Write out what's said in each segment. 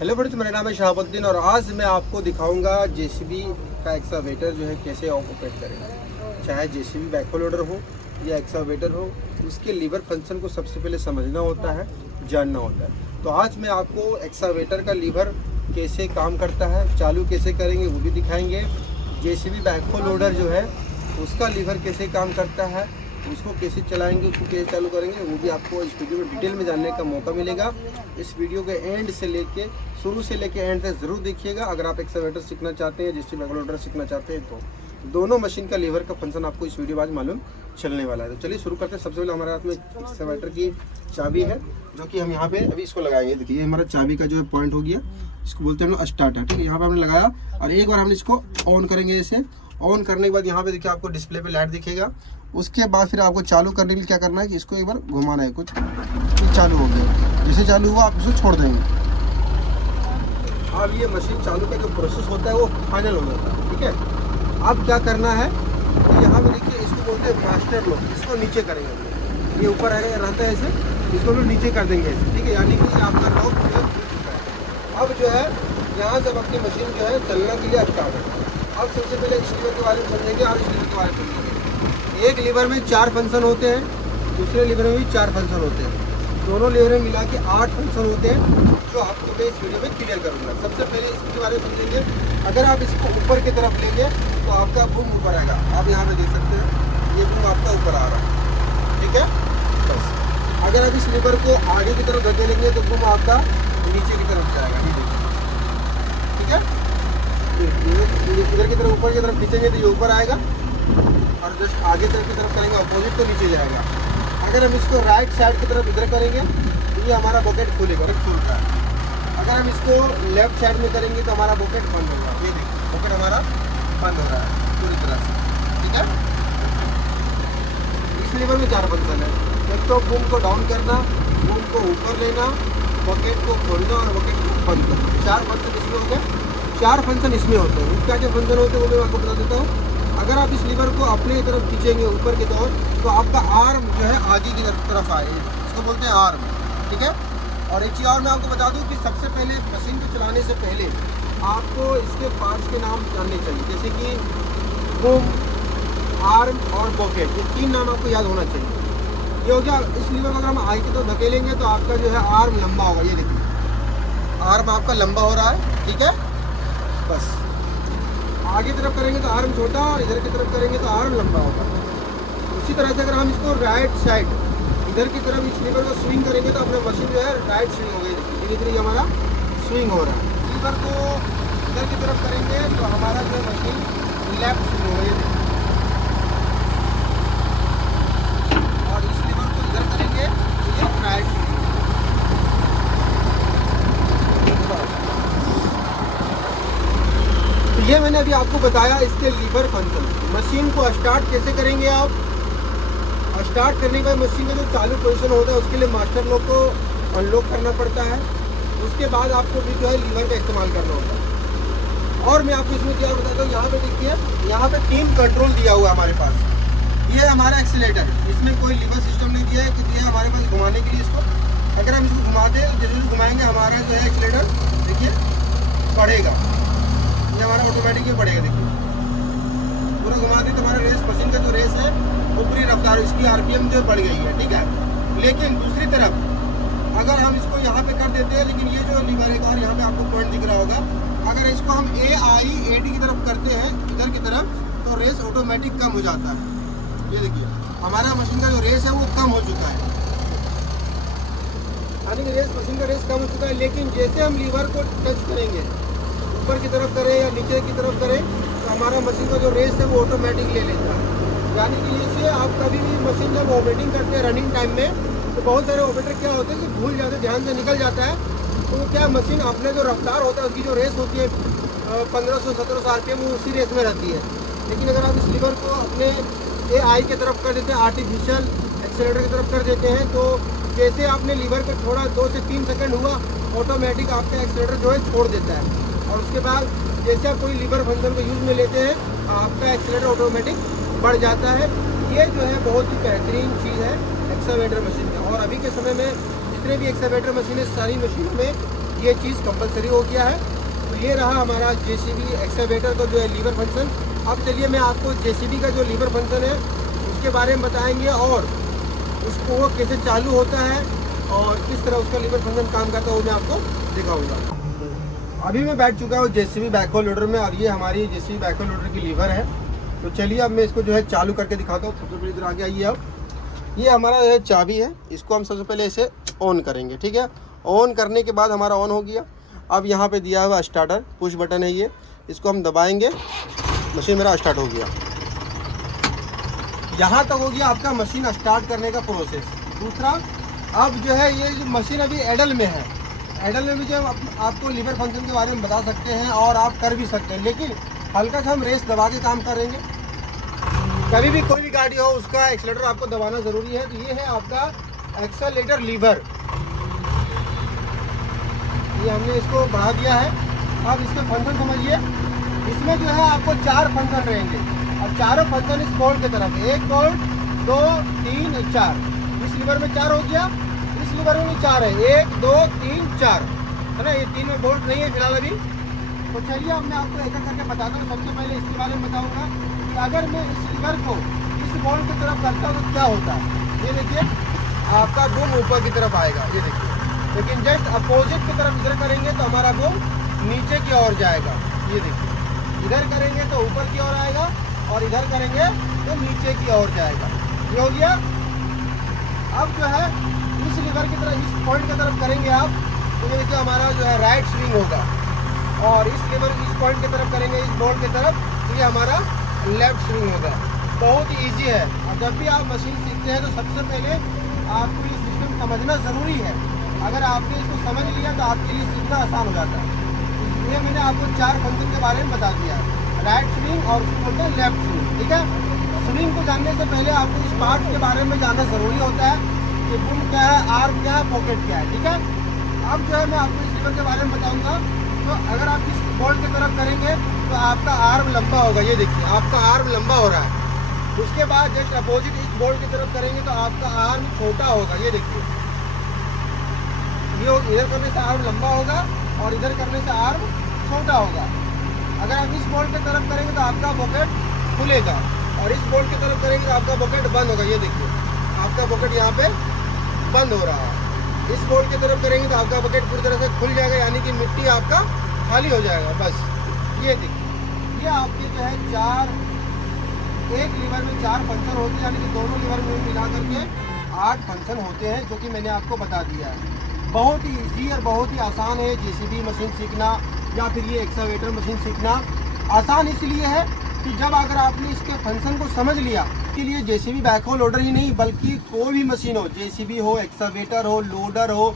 Hello friends, मेरा नाम है शहाबुद्दीन और आज मैं आपको दिखाऊंगा जेसीबी का एक्सकावेटर जो है कैसे ऑपरेट करेगा। चाहे जेसीबी बैकहो लोडर हो या एक्सकावेटर हो, उसके लीवर फंक्शन को सबसे पहले समझना होता है, जानना होता है। तो आज मैं आपको एक्सकावेटर का लीवर कैसे काम करता है, चालू कैसे करेंगे वो भी दिखाएंगे। जेसीबी बैकहो लोडर जो है उसका लीवर कैसे काम करता है, उसको कैसे चलाएंगे, उसको कैसे चालू करेंगे, वो भी आपको इस वीडियो में डिटेल में जानने का मौका मिलेगा। इस वीडियो के एंड से लेके शुरू से लेके एंड तक ज़रूर देखिएगा। अगर आप एक्सकावेटर सीखना चाहते हैं, जेसीबी बैकहो लोडर सीखना चाहते हैं, तो दोनों मशीन का लीवर का फंक्शन आपको इस वीडियो में आज मालूम चलने वाला है। तो चलिए शुरू करते हैं। सबसे पहले हमारे हाथ में एक्सकावेटर की चाबी है, जो कि हम यहाँ पे अभी इसको लगाएंगे। देखिए ये हमारा चाबी का जो है पॉइंट हो गया, इसको बोलते हैं हम लोग स्टार्टर। ठीक है, यहाँ पे हमने लगाया और एक बार हम इसको ऑन करेंगे। इसे ऑन करने के बाद यहाँ पे देखिए आपको डिस्प्ले पे लाइट दिखेगा। उसके बाद फिर आपको चालू करने के लिए क्या करना है कि इसको एक बार घुमाना है, कुछ चालू हो गया। जैसे चालू हुआ आप इसको छोड़ देंगे। अब ये मशीन चालू का जो प्रोसेस होता है वो फाइनल हो जाता है। ठीक है, अब क्या करना है कि यहाँ पे देखिए इसको बोलते हैं मास्टर लॉक। इसको नीचे करेंगे, ये ऊपर रहता है ऐसे, इसको हम नीचे कर देंगे ऐसे। ठीक है, यानी कि आपका लॉक जो है खुल चुका है। अब जो है यहाँ से अपनी मशीन जो है चलने के लिए स्टार्ट है। अब सबसे पहले इस लीवर के बारे में समझेंगे और इस लीवर के बारे में समझेंगे। एक लीवर में 4 फंक्शन होते हैं, दूसरे लीवर में भी 4 फंक्शन होते हैं। दोनों लीवर में मिला के 8 फंक्शन होते हैं, जो आपको मैं इस वीडियो में क्लियर करूँगा। सबसे पहले इसके बारे में समझेंगे। अगर आप इसको ऊपर की तरफ लेंगे तो आपका बूम ऊपर आएगा। आप यहाँ पे देख सकते हैं ये बूम आपका ऊपर आ रहा है। ठीक है, बस। अगर आप इस लीवर को आगे की तरफ धकेलेंगे तो बूम आपका नीचे की तरफ जाएगा। ये देखिए, ठीक है, इधर की तरफ ऊपर की तरफ खींचेंगे तो ये ऊपर आएगा, और जस्ट आगे तरफ की तरफ करेंगे अपोजिट तो नीचे जाएगा। अगर हम इसको राइट साइड की तरफ इधर करेंगे तो ये हमारा बकेट खुलेगा, खुलता है। अगर हम इसको लेफ्ट साइड में करेंगे तो हमारा बकेट बंद होगा। ये देखिए बकेट हमारा बंद हो रहा है पूरी तरह से। ठीक है, इस लीवर में 4 फंक्शन है। एक तो बूम को डाउन करना, बूम को ऊपर लेना, बकेट को खोलना और बकेट को बंद करना। 4 फंक्शन इसमें हो गए। 4 फंक्शन इसमें होते हैं। क्या क्या फंक्शन होते हैं वो मैं आपको बता देता हूँ। अगर आप इस लीवर को अपने तरफ खींचेंगे ऊपर की तरफ तो आपका आर्म जो है आगे की तरफ आए, इसको बोलते हैं आर्म। ठीक है, और एक चीज़ और मैं आपको बता दूं कि सबसे पहले मशीन को चलाने से पहले आपको इसके पार्ट्स के नाम जानने चाहिए, जैसे कि बूम, आर्म और बकेट। ये 3 नाम आपको याद होना चाहिए। ये हो गया। इस लीवर को अगर हम आगे की तरफ धकेलेंगे तो आपका जो है आर्म लंबा होगा। ये देखिए आर्म आपका लंबा हो रहा है। ठीक है, बस। आगे तरफ करेंगे तो आर्म छोटा और इधर की तरफ करेंगे तो आर्म लंबा होगा। उसी तरह से अगर हम इसको राइट साइड इधर की तरफ इस लीवर को स्विंग करेंगे तो अपना मशीन जो है राइट स्विंग हो गई। धीरे धीरे हमारा स्विंग हो रहा है। लीवर को इधर की तरफ करेंगे तो हमारा जो मशीन लेफ्ट स्विंग हो गई, और इस लीवर को इधर करेंगे तो ये राइट स्विंग। तो ये मैंने अभी आपको बताया इसके लीवर फंक्शन। मशीन को स्टार्ट कैसे करेंगे आप? स्टार्ट करने के बाद मशीन का जो चालू पोजीशन होता है उसके लिए मास्टर लॉक को अनलॉक करना पड़ता है। उसके बाद आपको भी जो है लीवर का इस्तेमाल करना होता है। और मैं आपको इसमें क्या बताता हूँ, यहाँ पे देखिए, यहाँ पे 3 कंट्रोल दिया हुआ है हमारे पास। ये है हमारा एक्सीलेटर, इसमें कोई लीवर सिस्टम नहीं दिया है कि दिया हमारे पास घुमाने के लिए। इसको अगर हम इसको घुमाते हैं, जैसे घुमाएंगे हमारा जो है एक्सीलेटर देखिए बढ़ेगा। ये हमारा ऑटोमेटिक ही बढ़ेगा। देखिए पूरा घुमा दी तो हमारा रेस, मशीन का जो रेस है ऊपरी रफ्तार, इसकी आरपीएम जो बढ़ गई है। ठीक है, लेकिन दूसरी तरफ अगर हम इसको यहाँ पे कर देते हैं, लेकिन ये जो लीवर है और यहाँ पे आपको पॉइंट दिख रहा होगा, अगर इसको हम AD की तरफ करते हैं इधर की तरफ तो रेस ऑटोमेटिक कम हो जाता है। ये देखिए हमारा मशीन का जो रेस है वो कम हो चुका है, यानी कि रेस, मशीन का रेस कम हो चुका है। लेकिन जैसे हम लीवर को टच करेंगे, ऊपर की तरफ करें या नीचे की तरफ करें, तो हमारा मशीन का जो रेस है वो ऑटोमेटिक ले लेता है। यानी कि इससे आप कभी भी मशीन जब ऑपरेटिंग करते हैं रनिंग टाइम में, तो बहुत सारे ऑपरेटर क्या होते हैं कि भूल जाते हैं, ध्यान से निकल जाता है। तो क्या मशीन अपने जो रफ्तार होता है उसकी जो रेस होती है 1500-1700 RPM, वो उसी रेस में रहती है। लेकिन अगर आप इस लीवर को अपने AI की तरफ कर देते हैं, आर्टिफिशियल एक्सीलरेटर की तरफ कर देते हैं, तो जैसे आपने लीवर को छोड़ा 2 से 3 सेकंड हुआ, ऑटोमेटिक आपका एक्सीलरेटर जो है छोड़ देता है। और उसके बाद जैसे आप कोई लीवर फंक्शन को यूज़ में लेते हैं, आपका एक्सीलरेटर ऑटोमेटिक बढ़ जाता है। ये जो है बहुत ही बेहतरीन चीज़ है एक्सकावेटर मशीन का। और अभी के समय में जितने भी एक्सकावेटर मशीनें, सारी मशीनों में ये चीज़ कंपलसरी हो गया है। तो ये रहा हमारा जेसीबी एक्सकैवेटर का जो है लीवर फंक्शन। अब चलिए मैं आपको जेसीबी का जो लीवर फंक्शन है उसके बारे में बताएंगे और उसको वो कैसे चालू होता है और किस तरह उसका लीवर फंक्शन काम करता है वो मैं आपको दिखाऊंगा। अभी मैं बैठ चुका हूँ जेसीबी बैकहो लोडर में और ये हमारी जेसीबी बैकहो लोडर की लीवर है। तो चलिए अब मैं इसको जो है चालू करके दिखाता हूँ। सबसे पहले इधर आगे आइए। अब ये हमारा जो है चाबी है, इसको हम सबसे पहले इसे ऑन करेंगे। ठीक है, ऑन करने के बाद हमारा ऑन हो गया। अब यहाँ पे दिया हुआ स्टार्टर पुश बटन है, ये इसको हम दबाएंगे, मशीन मेरा स्टार्ट हो गया। यहाँ तक हो गया आपका मशीन स्टार्ट करने का प्रोसेस। दूसरा, अब जो है ये जो मशीन अभी एडल में है, एडल में भी जो आपको लीवर फंक्शन के बारे में बता सकते हैं और आप कर भी सकते हैं, लेकिन हल्का सा हम रेस दबा के काम करेंगे। कभी भी कोई भी गाड़ी हो उसका एक्सीलरेटर आपको दबाना ज़रूरी है। तो ये है आपका एक्सेलेरेटर लीवर, ये हमने इसको बढ़ा दिया है। अब इसके फंक्शन समझिए। इसमें जो है आपको 4 फंक्शन रहेंगे और चारों फंक्शन इस बोल्ट की तरफ, 1 बोल्ट 2 3 4। इस लीवर में 4 हो गया, इस लीवर में भी 4 है, 1 2 3 4 है ना। ये 3 में बोल्ट नहीं है फिलहाल अभी। तो चलिए अब मैं आपको एक एक करके बताता हूँ। सबसे पहले इसके बारे में बताऊँगा कि अगर मैं इस लीवर को इस बोल्ट की तरफ करता हूँ तो क्या होता है। ये देखिए आपका बूम ऊपर की तरफ आएगा, ये देखिए। लेकिन जस्ट अपोजिट की तरफ इधर करेंगे तो हमारा बूम नीचे की ओर जाएगा, ये देखिए। इधर करेंगे तो ऊपर की ओर आएगा और इधर करेंगे तो नीचे की ओर जाएगा। ये हो गया। अब जो है इस लीवर की तरफ, इस पॉइंट की तरफ करेंगे आप तो ये देखिए हमारा जो है राइट स्विंग होगा, और इस लीवर इस पॉइंट की तरफ करेंगे, इस बोल्ट की तरफ, तो ये हमारा लेफ्ट स्विंग होगा। बहुत ही ईजी है। और जब भी आप मशीन सीखते हैं तो सबसे पहले आपको ये सिस्टम समझना ज़रूरी है। अगर आपने इसको समझ लिया तो आपके लिए सीखना आसान हो जाता है। ये मैंने आपको 4 फंक्शन के बारे में बता दिया है, राइट स्विंग और उसको बोलते हैं लेफ्ट स्विंग। ठीक है, स्विंग को जानने से पहले आपको इस पार्ट के बारे में जानना ज़रूरी होता है कि बूम क्या है, आर्म क्या है, पॉकेट क्या है। ठीक है, अब जो है मैं आपको इस लीवर के बारे में बताऊँगा। तो अगर आप इस बोल्ट की तरफ करेंगे तो आपका आर्म लंबा होगा, ये देखिए आपका आर्म लंबा हो रहा है। उसके बाद जस्ट अपोजिट इस बोल्ट की तरफ करेंगे तो आपका आर्म छोटा होगा, ये देखिए। ये इधर करने से आर्म लंबा होगा और इधर करने से आर्म छोटा होगा। अगर आप इस बोल्ट की तरफ करेंगे तो आपका पॉकेट खुलेगा और इस बोल्ट की तरफ करेंगे तो आपका पॉकेट बंद होगा, ये देखिए आपका पॉकेट यहाँ पे बंद हो रहा है। इस बोल्ट की तरफ करेंगे तो आपका पॉकेट पूरी तरह से खुल जाएगा, यानी कि मिट्टी आपका खाली हो जाएगा। बस ये देखिए, ये आपके जो है 4, एक लीवर में 4 फंक्शन होते हैं, यानी कि दोनों लीवर में मिला करके 8 फंक्शन होते हैं, जो कि मैंने आपको बता दिया है। बहुत ही ईजी और बहुत ही आसान है जेसीबी मशीन सीखना या फिर ये एक्सकैवेटर मशीन सीखना। आसान इसलिए है कि जब अगर आपने इसके फंक्शन को समझ लिया, के लिए जेसीबी बैकहो लोडर ही नहीं बल्कि कोई भी मशीन हो, जेसीबी हो, एक्सकैवेटर हो, लोडर हो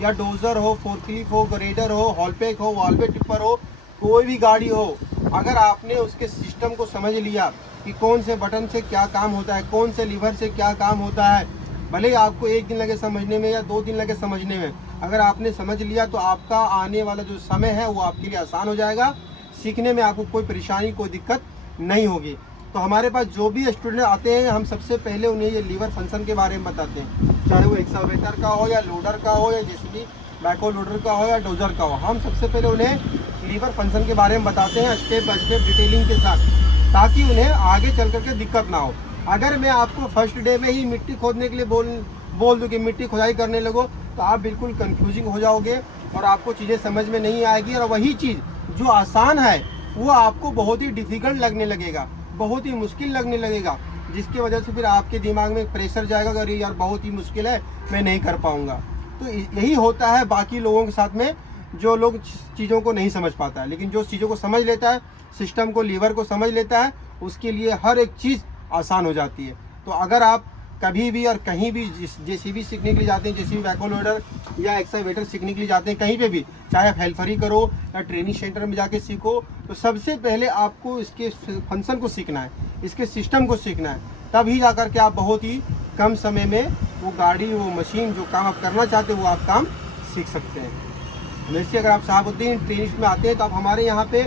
या डोजर हो, फोर्कलिफ्ट हो, ग्रेडर हो, हॉलपैक हो, वॉलवे टिप्पर हो, कोई भी गाड़ी हो, अगर आपने उसके सिस्टम को समझ लिया कि कौन से बटन से क्या काम होता है, कौन से लीवर से क्या काम होता है, भले ही आपको 1 दिन लगे समझने में या 2 दिन लगे समझने में, अगर आपने समझ लिया तो आपका आने वाला जो समय है वो आपके लिए आसान हो जाएगा। सीखने में आपको कोई परेशानी, कोई दिक्कत नहीं होगी। तो हमारे पास जो भी स्टूडेंट आते हैं हम सबसे पहले उन्हें ये लीवर फंक्शन के बारे में बताते हैं, चाहे वो एक्सकैवेटर का हो या लोडर का हो या जेसीबी बैकहो लोडर का हो या डोजर का हो। हम सबसे पहले उन्हें लीवर फंक्शन के बारे में बताते हैं स्टेप बाय स्टेप डिटेलिंग के साथ, ताकि उन्हें आगे चल करके दिक्कत ना हो। अगर मैं आपको फर्स्ट डे में ही मिट्टी खोदने के लिए बोल दूँ कि मिट्टी खुदाई करने लगो तो आप बिल्कुल कंफ्यूजिंग हो जाओगे और आपको चीज़ें समझ में नहीं आएगी, और वही चीज़ जो आसान है वो आपको बहुत ही डिफ़िकल्ट लगने लगेगा, बहुत ही मुश्किल लगने लगेगा, जिसकी वजह से फिर आपके दिमाग में प्रेशर जाएगा कि अरे यार बहुत ही मुश्किल है, मैं नहीं कर पाऊँगा। तो यही होता है बाकी लोगों के साथ में, जो लोग चीज़ों को नहीं समझ पाता है, लेकिन जो चीज़ों को समझ लेता है, सिस्टम को, लीवर को समझ लेता है, उसके लिए हर एक चीज़ आसान हो जाती है। तो अगर आप कभी भी और कहीं भी जेसीबी सीखने के लिए जाते हैं, जेसीबी बैकहो लोडर या एक्सकैवेटर सीखने के लिए जाते हैं, कहीं पे भी, चाहे आप हेल्फरी करो या ट्रेनिंग सेंटर में जाके सीखो, तो सबसे पहले आपको इसके फंक्शन को सीखना है, इसके सिस्टम को सीखना है। तभी जा कर के आप बहुत ही कम समय में वो गाड़ी, वो मशीन, जो काम आप करना चाहते हो वो आप काम सीख सकते हैं। वैसे अगर आप शहाबुद्दीन ट्रेनिंग में आते हैं तो आप हमारे यहाँ पे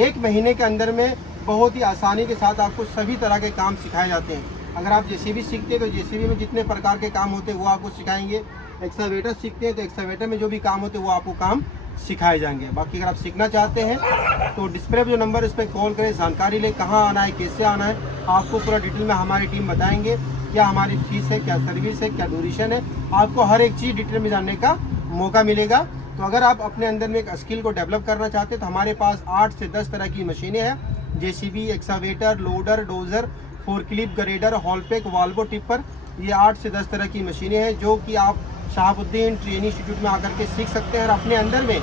1 महीने के अंदर में बहुत ही आसानी के साथ आपको सभी तरह के काम सिखाए जाते हैं। अगर आप जेसीबी सीखते हैं तो जेसीबी में जितने प्रकार के काम होते हैं वो आपको सिखाएंगे, एक्सकैवेटर सीखते हैं तो एक्सकैवेटर में जो भी काम होते हैं वो आपको काम सिखाए जाएंगे। बाकी अगर आप सीखना चाहते हैं तो डिस्प्ले पे जो नंबर इस पर कॉल करें, जानकारी लें कहाँ आना है, कैसे आना है, आपको पूरा डिटेल में हमारी टीम बताएंगे। क्या हमारी फीस है, क्या सर्विस है, क्या ड्यूरेशन है, आपको हर एक चीज़ डिटेल में जानने का मौका मिलेगा। तो अगर आप अपने अंदर में एक स्किल को डेवलप करना चाहते हैं तो हमारे पास 8 से 10 तरह की मशीनें हैं। JCB, excavator, loader, dozer, forklift, grader, haul pack, Volvo, tipper, ये 8 से 10 तरह की मशीनें हैं जो कि आप शहाबुद्दीन ट्रेनिंग इंस्टीट्यूट में आकर के सीख सकते हैं और अपने अंदर में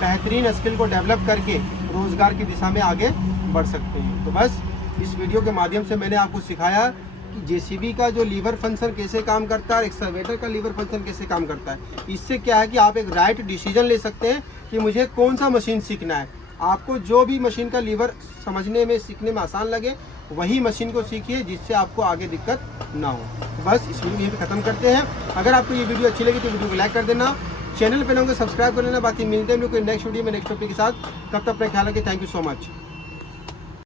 बेहतरीन स्किल को डेवलप करके रोज़गार की दिशा में आगे बढ़ सकते हैं। तो बस इस वीडियो के माध्यम से मैंने आपको सिखाया कि जेसीबी का जो लीवर फंक्शन कैसे काम करता है और एक्सकावेटर का लीवर फंक्शन कैसे काम करता है। इससे क्या है कि आप एक राइट डिसीजन ले सकते हैं कि मुझे कौन सा मशीन सीखना है। आपको जो भी मशीन का लीवर समझने में, सीखने में आसान लगे, वही मशीन को सीखिए जिससे आपको आगे दिक्कत ना हो। बस इस वीडियो यहीं पे ख़त्म करते हैं। अगर आपको ये वीडियो अच्छी लगी तो वीडियो को लाइक कर देना, चैनल पे नए होंगे सब्सक्राइब कर लेना। बाकी मिलते हैं कोई नेक्स्ट वीडियो में नेक्स्ट टॉपिक के साथ। तब तक अपना ख्याल रखिए। Thank you so much.